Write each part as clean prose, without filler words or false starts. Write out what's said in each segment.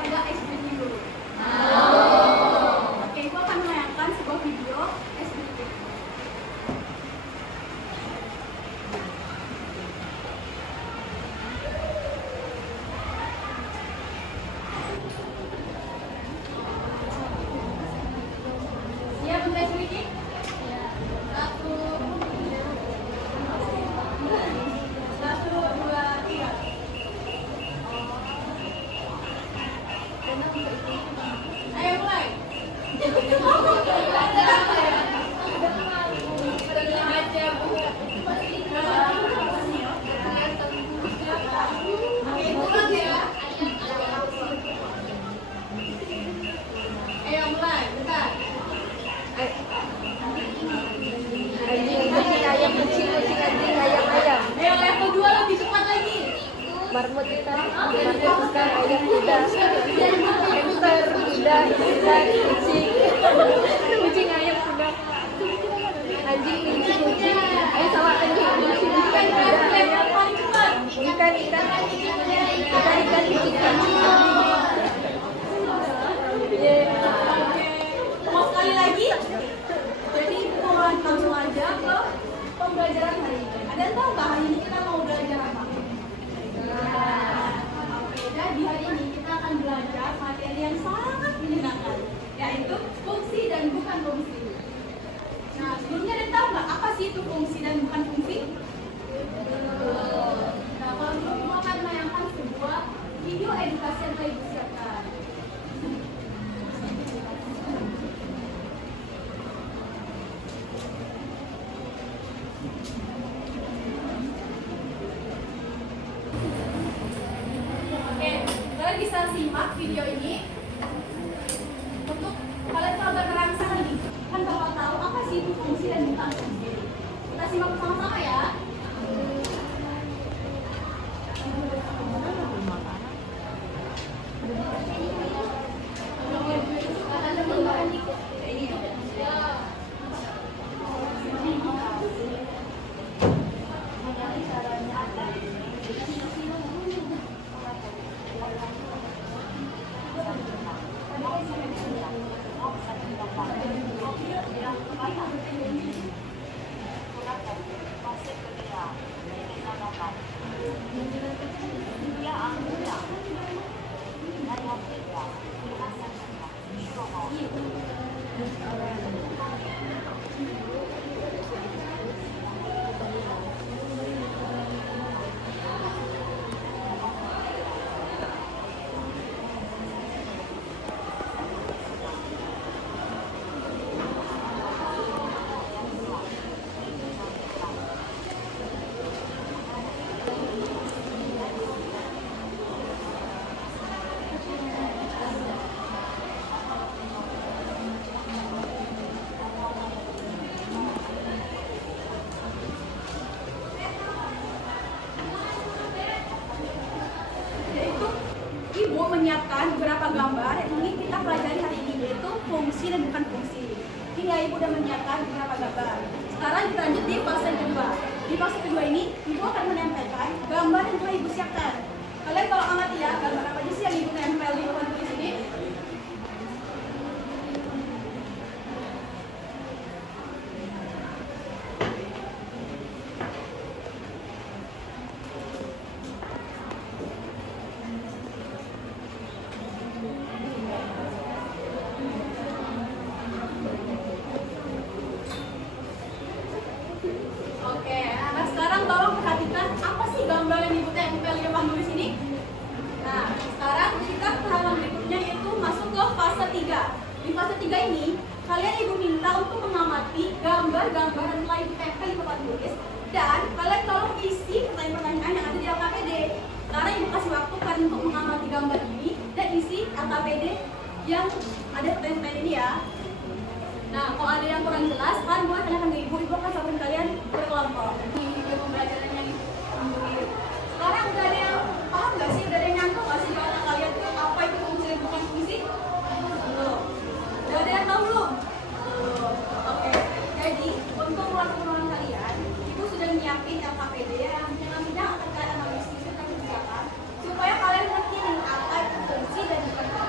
belajar SBT dulu? Oke, Ibu akan menayangkan sebuah video SBT. Siap untuk SBT? Satu, dua, tiga. Ayo mulai. Oke, pulang ya. Ayo mulai, bentar. Kucing ayam, kucing anjing ayam ayam. Ayo level 2 lebih cepat lagi. Marmut ikan ayam kuda. Hamster kuda kucing. Kucing ayam kuda. Anjing kucing. Ayo sama anjing kucing ikan kuda ayam. Paling cepat. Ikan kucing anjing. Oke, mau sekali lagi. Jadi mau langsung aja ke pembelajaran hari ini. Ada yang tahu nggak hari ini kita mau belajar apa? Oke, jadi hari ini kita akan belajar materi yang sangat menyenangkan, yaitu fungsi dan bukan fungsi. Nah, sebelumnya ada yang tahu nggak apa sih itu fungsi dan bukan fungsi? Nah, kalau belum akan menayangkan sebuah video edukasi yang telah Ibu siapkan. Oke, kalian bisa simak video ini untuk kalian tahu agak merangsang ini. Kan bakal tahu apa sih itu fungsi dan bukan fungsi. Kita simak sama-sama ya. Yaitu Ibu menyiapkan beberapa gambar yang ingin kita pelajari hari ini, yaitu fungsi dan bukan fungsi. Ini ya, Ibu sudah menyiapkan beberapa gambar. Sekarang kita lanjut di fase kedua. Di fase kedua ini, Ibu akan menempelkan gambar yang telah Ibu siapkan. Kalian kalau amati ya, gambar apa aja sih yang Ibu tempel di papan tulis ini? Oke, nah sekarang tolong perhatikan apa sih gambar yang Ibu tempel di papan tulis ini? Nah, sekarang kita ke halaman berikutnya, yaitu masuk ke fase 3. Di fase 3 ini, kalian Ibu minta untuk mengamati gambar-gambar yang telah Ibu tempel di papan tulis, dan kalian tolong isi pertanyaan-pertanyaan yang ada di LKPD. Sekarang Ibu kasih waktu kalian untuk mengamati gambar ini dan isi LKPD yang ada pertanyaan-pertanyaan ini ya. Nah, kalau ada yang kurang jelas, kalian boleh tanyakan ke Ibu akan sampaikan kalian berkelompok. Di video pembelajarannya Ibu. Sekarang udah ada yang paham nggak sih? Udah ada yang nyangkut nggak sih kalau kalian apa itu fungsi dan bukan fungsi? Belum. Udah ada yang tahu belum? Belum. Oke. Jadi, untuk pengenalan kalian, Ibu sudah menyiapin LKPD yang nantinya akan kalian analisis dan kerjakan supaya kalian ngerti nih apa itu fungsi dan bukan fungsi.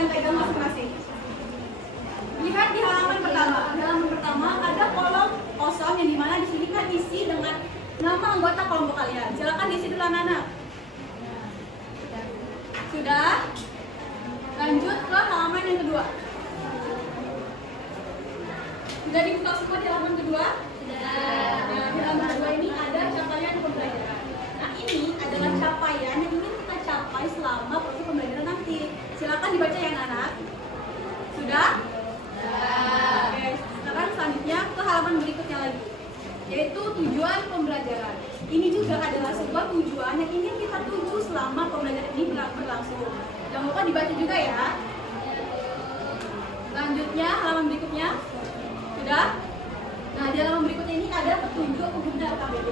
kalian pegang masing-masing. Lihat di halaman pertama. Di halaman pertama ada kolom kosong yang dimana di sini kan isi dengan nama anggota kelompok kalian. Silakan diisi dulu anak-anak. Sudah? Lanjut ke halaman yang kedua. Sudah dibuka semua di halaman kedua? Nah, di halaman kedua ini ada capaian pembelajaran. Nah, ini adalah capaian yang ingin kita capai selama proses pembelajaran nanti. Silakan dibaca ya anak-anak. Sudah? Oke, sekarang selanjutnya ke halaman berikutnya lagi, yaitu tujuan pembelajaran. Ini juga adalah sebuah tujuan yang ingin kita tuju selama pembelajaran ini berlangsung. Jangan lupa dibaca juga ya. Selanjutnya halaman berikutnya. Sudah? Nah, di halaman berikutnya ini ada petunjuk pengguna LKPD.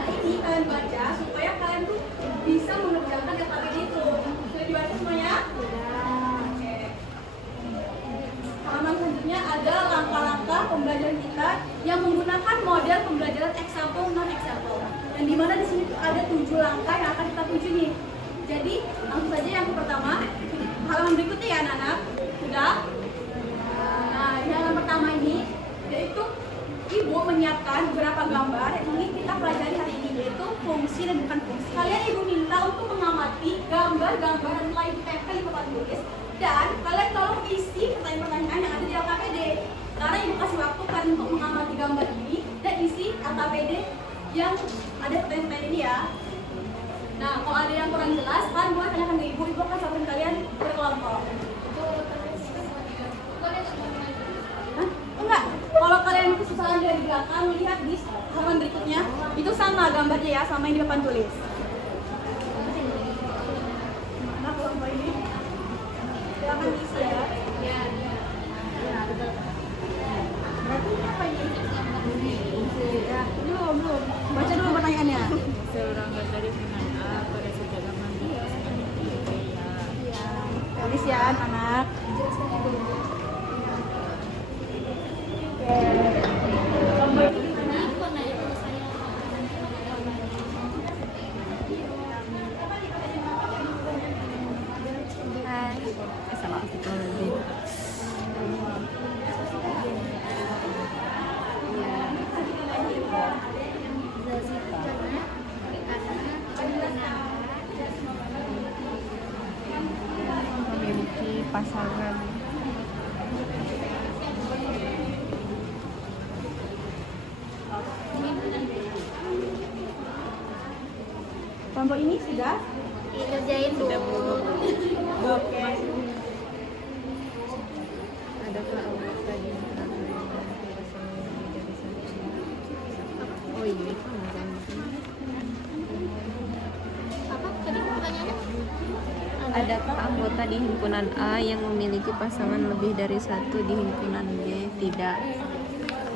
Nah, ini kalian baca supaya kalian tuh bisa mengerjakan LKPD itu. Sudah dibaca semuanya? Oke. Halaman selanjutnya ada langkah-langkah pembelajaran kita yang menggunakan model pembelajaran example non-example. Dan di mana di sini tuh ada 7 langkah yang akan kita tuju nih. Jadi, langsung saja yang pertama. Halaman berikutnya ya anak-anak. Sudah? Nah, di halaman pertama ini yaitu Ibu menyiapkan beberapa gambar yang ingin kita pelajari hari ini, yaitu fungsi dan bukan fungsi. Kalian Ibu minta untuk mengamati gambar-gambar yang telah Ibu tempel di papan tulis, dan kalian tolong isi pertanyaan-pertanyaan yang ada di LKPD. Karena Ibu kasih waktu kalian untuk mengamati gambar ini dan isi LKPD yang ada pertanyaan ini ya. Nah, kalau ada yang kurang jelas, kalian boleh tanyakan ke Ibu. Ibu akan sampaikan kalian berkelompok. Hah? Enggak. Kalau kalian kesusahan dari belakang, lihat di halaman berikutnya, itu sama gambarnya ya, sama yang di papan tulis. Mana kelompok ini? Silakan diisi ya. Berarti ini apa ini? Ya, belum. Baca dulu pertanyaannya. Seorang dari dengan A pada saudara mandi Tulis ya anak. memiliki pasangan. Kelompok ini sudah? Dikerjain dulu. Oke. Adakah anggota di Oh iya, itu kan. Apa tadi pertanyaannya? Adakah anggota di himpunan A yang memiliki pasangan lebih dari satu di himpunan B? Tidak.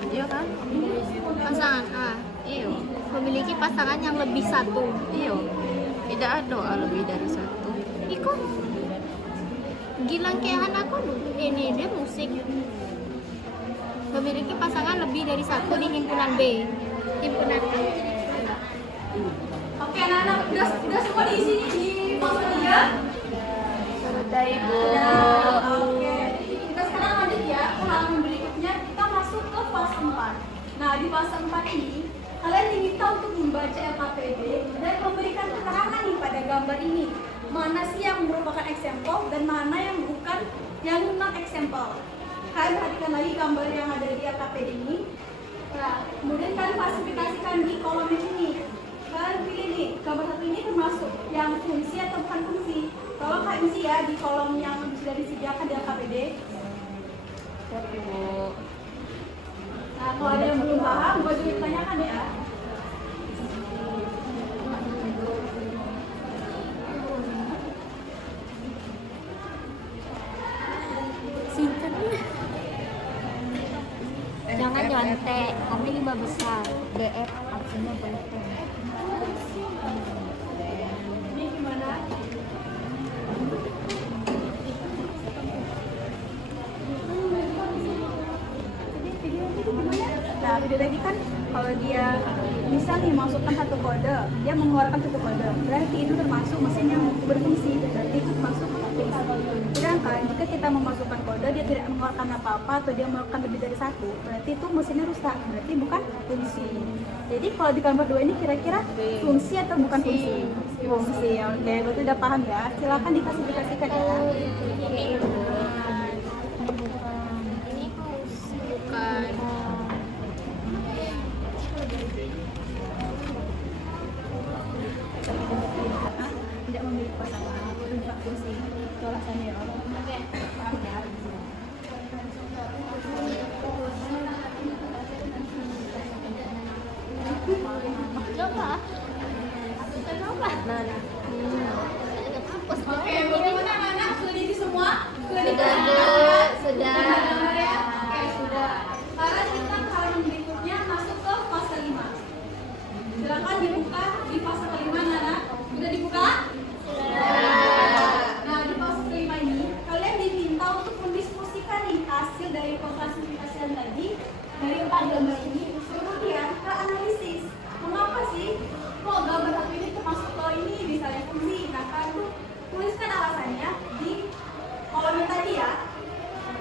Iya kan? Pasangan A Iya. memiliki pasangan yang lebih satu. Iya. Tidak ada A lebih dari satu. Iko Gilang kehan aku ini dia musik memiliki pasangan lebih dari satu di himpunan B. Himpunan A. Oke anak-anak, udah semua diisi nih di fase 3? Sudah Ibu. Oke. Kita sekarang lanjut ya ke halaman berikutnya, kita masuk ke fase 4. Nah, di fase 4 ini kalian diminta untuk membaca LKPD dan memberikan keterangan nih pada gambar ini. Mana sih yang merupakan example dan mana yang bukan, yang non example. Kalian perhatikan lagi gambar yang ada di LKPD ini. Nah, kemudian kalian klasifikasikan di kolom ini. Kalian pilih nih, gambar satu ini termasuk yang fungsi atau bukan fungsi. Tolong kalian isi ya di kolom yang sudah disediakan di LKPD. Ibu. Nah, kalau ada yang belum paham, boleh juga ditanyakan ya. Jangan nyontek, kami 5 besar. DF artinya boyfriend. Ini gimana? Nah, video tadi kan kalau dia bisa nih masukkan satu kode, dia mengeluarkan satu kode, berarti itu termasuk mesin yang berfungsi, berarti itu termasuk fungsi. Sedangkan jika kita memasukkan kode dia tidak mengeluarkan apa-apa atau dia melakukan lebih dari satu, berarti itu mesinnya rusak, berarti bukan fungsi. Jadi kalau di gambar 2 ini kira-kira fungsi atau bukan fungsi? Fungsi, oke, berarti udah paham ya. Silakan diklasifikasikan ya. Ini bukan. Tidak memiliki pasangan, itu bukan fungsi. Itu alasannya ya. Oke, paham ya. Coba. Coba. Oke, bagaimana anak? Sudah diisi semua? Sudah Sudah, diisi? Bu. Sudah. Ya? Oke, sudah. Sekarang kita ke halaman berikutnya masuk ke fase 5. Silakan dibuka di fase kelima, Nana. Sudah dibuka? Nah, di fase kelima ini kalian diminta untuk mendiskusikan nih hasil dari klasifikasian tadi dari 4 gambar ini, kemudian ke analisis. Mengapa sih kok gambar satu ini termasuk ke ini misalnya fungsi? Nah, kalian tuh tuliskan alasannya di kolom yang tadi ya.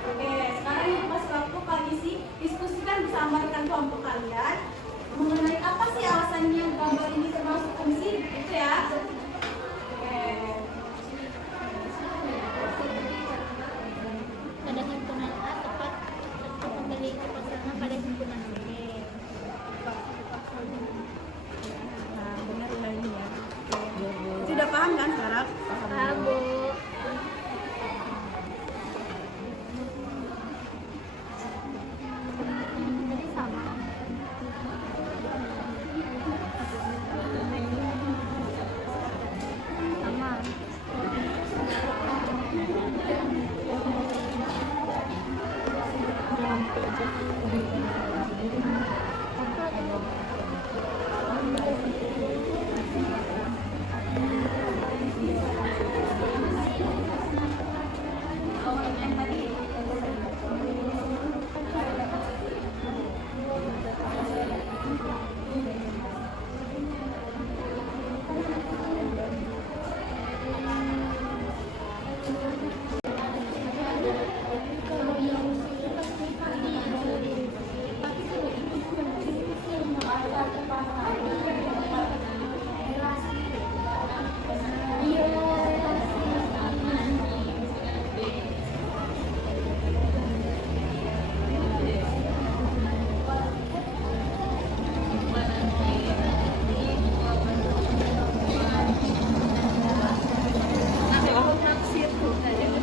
Oke, sekarang yang pas waktu kalian isi diskusikan bersama rekan kelompok kalian mengenai apa sih alasannya gambar ini termasuk fungsi, gitu ya. Oke. Pada himpunan A tepat memiliki pasangan pada himpunan B. Nah, benar ini ya. Sudah paham kan sekarang? Paham, Bu. Tadi sama. Sama.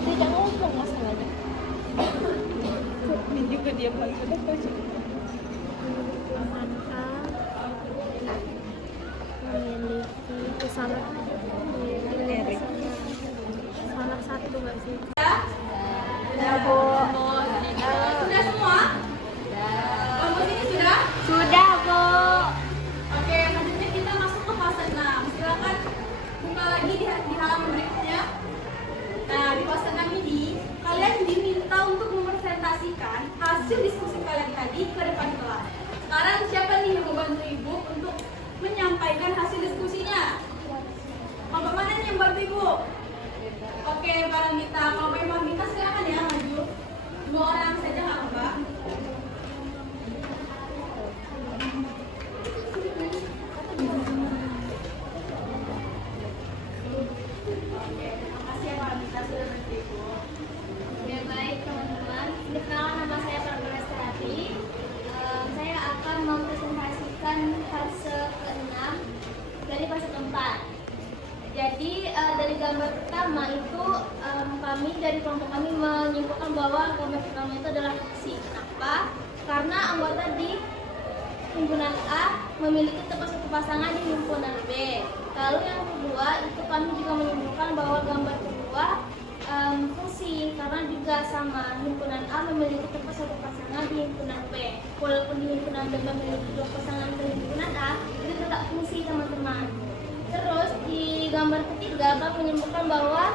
Tidak ngomong masalahnya. Ini juga diam lagi udah baca. Angka memiliki pesawat pesawat satu nggak sih? Ya, Bu. Sudah semua? Kelompok ini sudah? Sudah, Bu. Oke, selanjutnya kita masuk ke fase 6. Silakan buka lagi di halaman berikutnya. Nah, di fase 6 ini kalian diminta untuk mempresentasikan hasil diskusi kalian tadi ke depan kelas. Sekarang siapa nih yang membantu Ibu untuk menyampaikan hasil diskusinya? Kelompok mana nih yang bantu Ibu? Oke, Paramita. Kalau Pak Paramita silakan ya maju. 2 orang saja nggak apa-apa. Ya baik teman-teman, perkenalkan nama saya Barbara Estrati. Saya akan mempresentasikan fase ke-6 dari fase keempat. Jadi dari gambar pertama itu kami dari kelompok kami menyimpulkan bahwa gambar pertama itu adalah fungsi. Kenapa? Karena anggota di himpunan A memiliki tepat satu pasangan di himpunan B. Lalu yang kedua itu kami juga menyimpulkan bahwa gambar kedua fungsi karena juga sama himpunan A memiliki tepat satu pasangan di himpunan B. Walaupun di himpunan B memiliki 2 pasangan ke himpunan A, itu tetap fungsi teman-teman. Terus di gambar ketiga kami menyimpulkan bahwa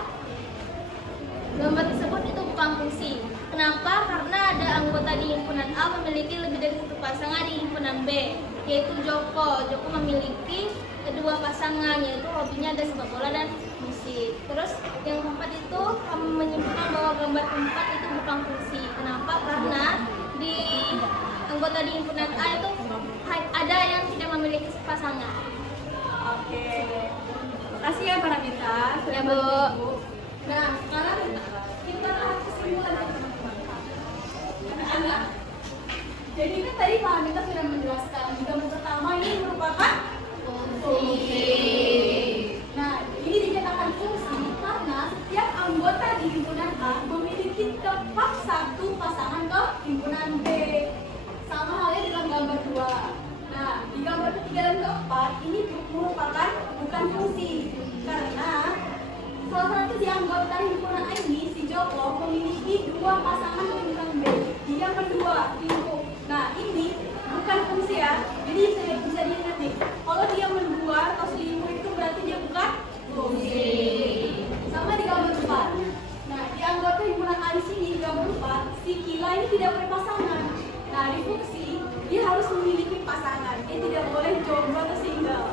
gambar tersebut itu bukan fungsi. Kenapa? Karena ada anggota di himpunan A memiliki lebih dari 1 pasangan di himpunan B, yaitu Joko. Joko memiliki 2 pasangan, yaitu hobinya ada sepak bola dan musik. Terus yang keempat itu kami menyimpulkan bahwa gambar gambar keempat itu bukan fungsi. Kenapa? Karena di anggota di himpunan A itu ada yang tidak memiliki pasangan. Oke. Makasih ya para Mita. Ya, Bu. Nah, sekarang kita lihat kesimpulan ya, teman-teman. Anak-anak. Jadi kan tadi Pak Mita sudah menjelaskan gambar pertama ini merupakan fungsi. Nah, ini dikatakan fungsi karena setiap anggota di himpunan A memiliki tepat satu pasangan ke himpunan B. Sama halnya dengan gambar 2. Nah, di gambar ketiga dan keempat ini merupakan bukan fungsi karena salah satu di anggota himpunan A ini si Joko memiliki 2 pasangan ke himpunan B. Dia kedua lingkup. Nah, ini bukan fungsi ya. Jadi bisa diingat nih. Kalau dia mendua atau selingkuh itu berarti dia bukan fungsi. Sama di gambar 4. Nah, di anggota himpunan A di sini gambar 4, si Kila ini tidak punya pasangan. Nah, di fungsi dia harus memiliki pasangan. Dia tidak boleh jomblo atau single.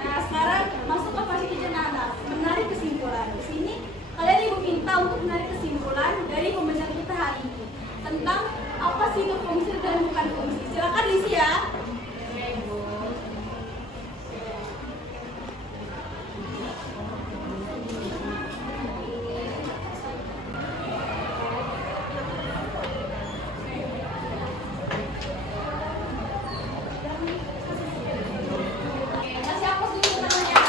Nah, sekarang masuk ke fase anak. Menarik kesimpulan. Di sini kalian ibu minta untuk menarik kesimpulan dari pembelajaran kita hari ini tentang apa sih itu fungsi dan bukan fungsi. Silakan diisi ya. Masih hapus dulu teman-temannya.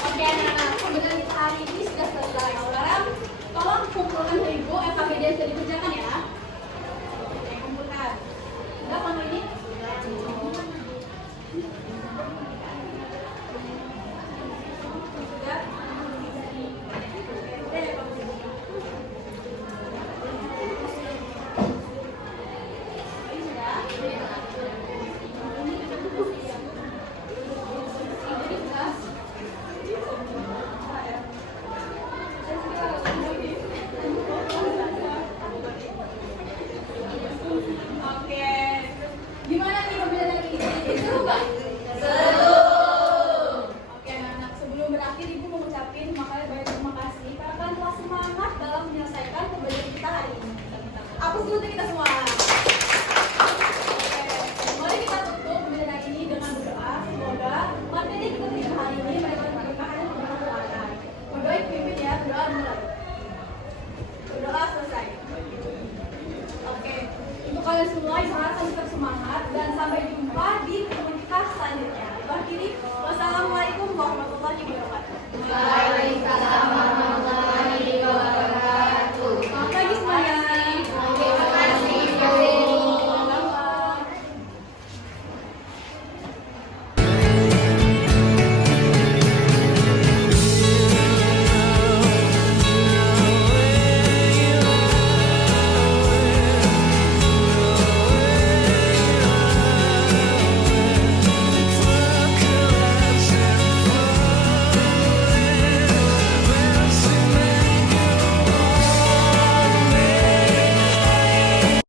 Oke anak-anak, pembelajaran kita hari ini sudah selesai. Sekarang tolong kumpulkan dari ibu FKBD yang sudah dikerjakan ya. Oke, kumpulkan. Udah panggil ini? Sudah? Oke, ini sudah? Oke, gimana nih pembelajaran ini? Seru nggak? Seru. Oke anak-anak, sebelum berakhir ibu mau ngucapin makanya banyak terima kasih karena kalian telah semangat dalam menyelesaikan pembelajaran kita hari ini. Hapus dulu kita semua.